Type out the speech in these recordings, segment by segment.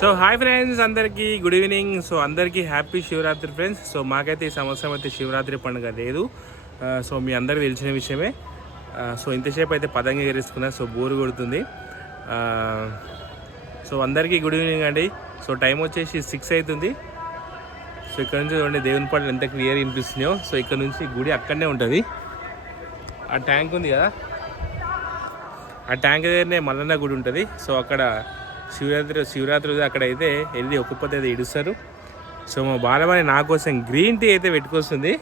So hi friends, అందరికీ good evening. So అందరికీ happy Shivaratri friends. So మాకైతే ఈ సంవత్సరం అయితే శివరాత్రి పండుగ లేదు. సో మీ అందరికీ తెలిసిన విషయమే. సో ఇంతసేపు అయితే పతంగి ఎగరేసుకున్నా. సో బోరు కొడుతుంది. సో అందరికీ గుడ్ ఈవినింగ్ అండి. సో టైం వచ్చేసి 6 అవుతుంది. సో ఇక్కడ నుంచి చూడండి దేవుని పాటలు ఎంత క్లియర్ వినిపిస్తున్నాయో. సో ఇక్కడ నుంచి గుడి అక్కడనే ఉంటుంది. ఆ ట్యాంక్ ఉంది కదా, ఆ ట్యాంక్ దగ్గరనే మల్లన్న గుడి ఉంటుంది. సో అక్కడ శివరాత్రి అక్కడ అయితే వెళ్ళి ఒక్కొక్కటి అయితే ఇడుస్తారు. సో మా బాలమని నా కోసం గ్రీన్ టీ అయితే పెట్టుకొస్తుంది.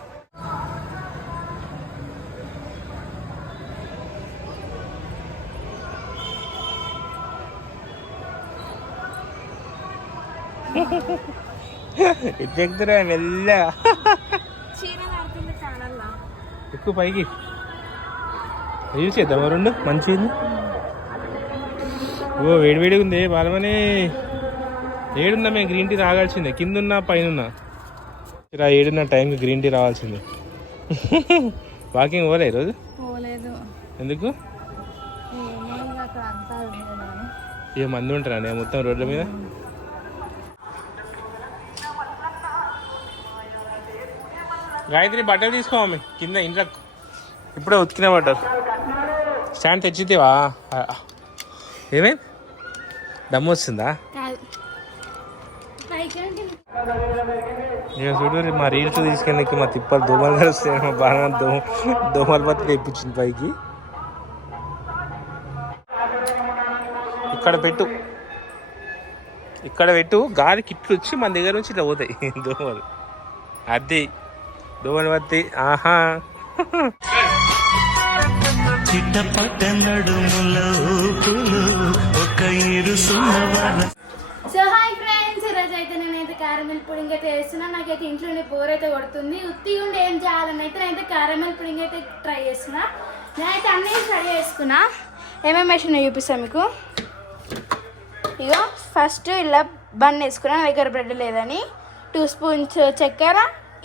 ఎక్కడురా మెల్లగా ఎక్కువ పైకి రీల్స్ చేద్దాం రెండు మంచిది. ఓ వేడివేడిగా ఉంది బాలమని. ఏడున్నా మేము గ్రీన్ టీ తాగాల్సిందే, కిందున్నా పైన ఇలా ఏడున్న టైంకి గ్రీన్ టీ రావాల్సిందే. వాకింగ్ పోలే ఈరోజు? ఎందుకు? ఇక మంది ఉంటారా నేను మొత్తం రోడ్ల మీద? గాయత్రి బట్టలు తీసుకోమమ్మి కింద ఇంట్లో ఇప్పుడే ఉతికిన బట్టలు. స్టాండ్ తెచ్చితేవా? ఏమైంది? దమ్ము వస్తుందా? ఇక చూడు మా రీల్స్ తీసుకెళ్ళి మా తిప్పలు దోమలు కలుస్తాయి. మా బాగా దోమల బతి తెప్పించింది పైకి. ఇక్కడ పెట్టు గాలికి ఇట్లు వచ్చి మన దగ్గర నుంచి ఇట్లా పోతాయి దోమలు. అది దోమల బత్తి. ఆహా సో హాయ్ ఫ్రెండ్స్, ఈరోజు అయితే నేనైతే కారమెల్ పుడింగ్ అయితే వేస్తున్నా. నాకైతే ఇంట్లోనే బోర్ అయితే కొడుతుంది. ఉత్తి ఉండి ఏం చేయాలని అయితే నేనైతే కారమెల్ పుడింగ్ అయితే ట్రై చేస్తున్నా. నేనైతే అన్నీ స్టడీ చేసుకున్నా. ఏమేమి వేసినా చూపిస్తాను మీకు. ఇగో ఫస్ట్ ఇలా బన్ వేసుకున్నా, నా దగ్గర బ్రెడ్ లేదని. 2 స్పూన్స్ చక్కెర,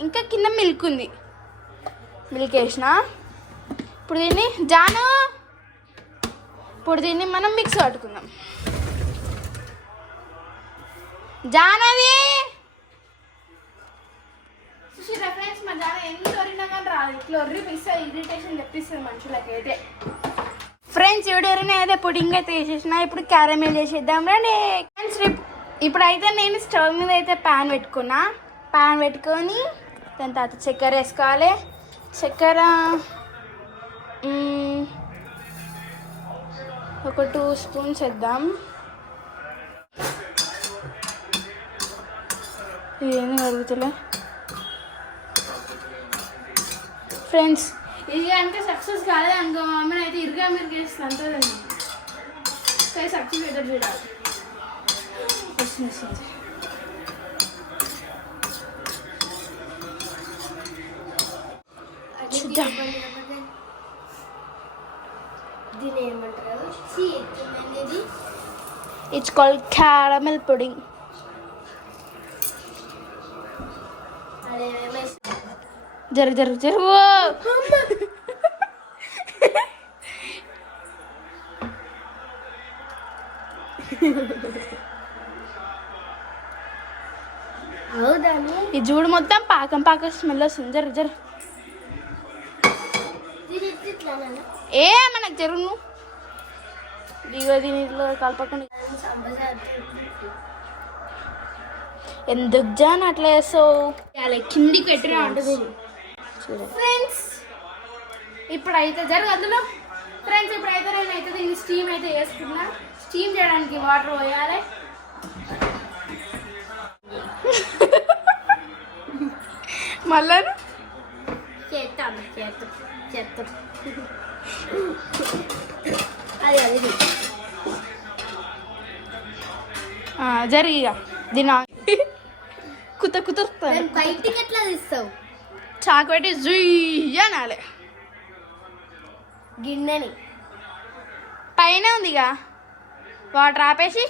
ఇంకా కింద మిల్క్ ఉంది, మిల్క్ వేసిన. ఇప్పుడు దీన్ని మనం మిక్స్ పట్టుకుందాం. జానవి చూసిరా ఫ్రెండ్స్, మా జాన ఎంత ఒరినా కానీ రాదు. ఇట్లా ఒర్రి పిస్తుంది, ఇరిటేషన్ తెప్పిస్తుంది మనుషులకైతే. ఫ్రెండ్స్ ఎవడెవరైనా అయితే పుడింగ్ అయితే వేసేసిన. ఇప్పుడు క్యారమెల్ చేసేద్దాం రండి ఫ్రెండ్స్. ఇప్పుడైతే నేను స్టవ్ మీద అయితే ప్యాన్ పెట్టుకున్నా. ప్యాన్ పెట్టుకొని దాని తర్వాత చక్కెర వేసుకోవాలి. చక్కెర ఒక 2 స్పూన్స్ వేద్దాం. ఇవేమీ కలుగుతలే ఫ్రెండ్స్. ఇది అంటే సక్సెస్ కాలేదు అనుకో, మా అమ్మని అయితే ఇరుగా మీరు చేస్తుంది అంటుందండి. సరే సక్సెస్ ఎదురు చూడాలి. వస్తుంది చూద్దాం. It's called caramel pudding. జర ఈ చూడు మొత్తం పాకం స్మెల్ వస్తుంది. జర ఏ మనకు జరుగు దిగో దీనిలో కలపకుండా. ఎందుకు జాన్ అట్లా వేస్తావు? కిందికి పెట్టినా ఉంటుంది ఫ్రెండ్స్. ఇప్పుడైతే జరుగు అందులో ఫ్రెండ్స్. ఇప్పుడైతే నేనైతే దీన్ని స్టీమ్ అయితే వేసుకున్నా. స్టీమ్ చేయడానికి వాటర్ పోయాలి. మళ్ళా చేస్తాను అది జరిగిగా దీని కుతురుతాను. బయటికి ఎట్లా తీస్తావు? చాకు పెట్టి జుయ్యనాలి. గిన్నెని పైన ఉందిగా, వాటర్ ఆపేసి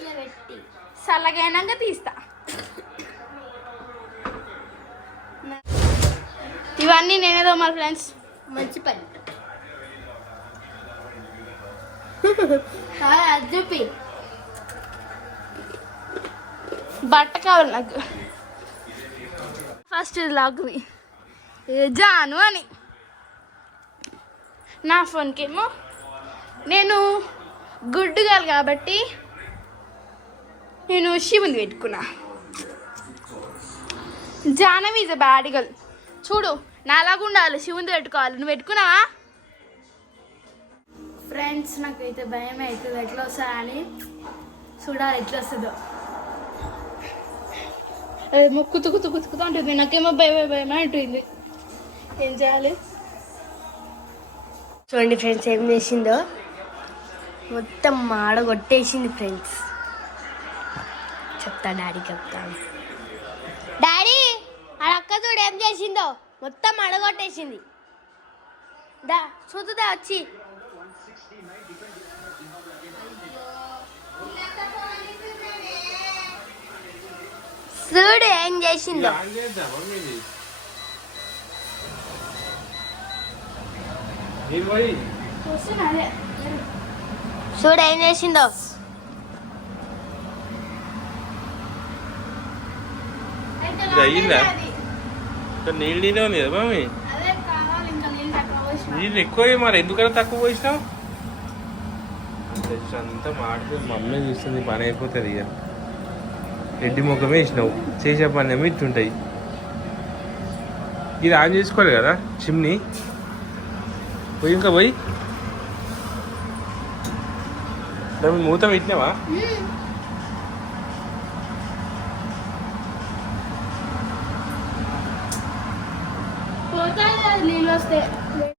చల్లగైనాక తీస్తా. ఇవన్నీ నేనేదో మరి ఫ్రెండ్స్ మంచి పని. అది చూపి బట్ట కావాలి నాకు. ఫస్ట్ లాగ్వి జాను అని నా ఫోన్కేమో నేను గుడ్డు గర్ల్ కాబట్టి నేను శివుని పెట్టుకున్నా. Jahnavi is bad girl. చూడు నాలాగా ఉండాలి, శివుని పెట్టుకోవాలి. నువ్వు పెట్టుకున్నావా? ఫ్రెండ్స్ నాకైతే భయం అవుతుంది ఎట్లా వస్తా అని. చూడాలి ఎట్లా వస్తుందో. కుతుకుతూ ఉంటుంది. నాకేమో భయం అంటుంది. ఏం చేయాలి? చూడండి ఫ్రెండ్స్ ఏం చేసిందో, మొత్తం మాడ కొట్టేసింది ఫ్రెండ్స్. చెప్తా డాడీ చెప్తాను. డాడీ ఆడ అక్క చూడు ఏం చేసిందో, మొత్తం అడగొట్టేసింది. దా చూద్దా వచ్చి. చూడు ఏం చేసిందో. చూడు ఏం చేసిందో. అయ్యిందా? నీళ్ళనే ఉంది కదా మమ్మీ. నీళ్ళు ఎక్కువ మరి ఎందుకన్నా తక్కువ పోసినావు? అంతా మాడుతుంది. మమ్మీ చూస్తుంది పని అయిపోతుంది. ఇక రెడ్డి ముఖమే వేసినావు. చేసే పని ఏమో ఇట్టుంటాయి. ఇది ఆన్ చేసుకోవాలి కదా చిమ్ని. పోయి ఇంకా పోయి మూత పెట్టినావా? నీళ్ళు వస్తే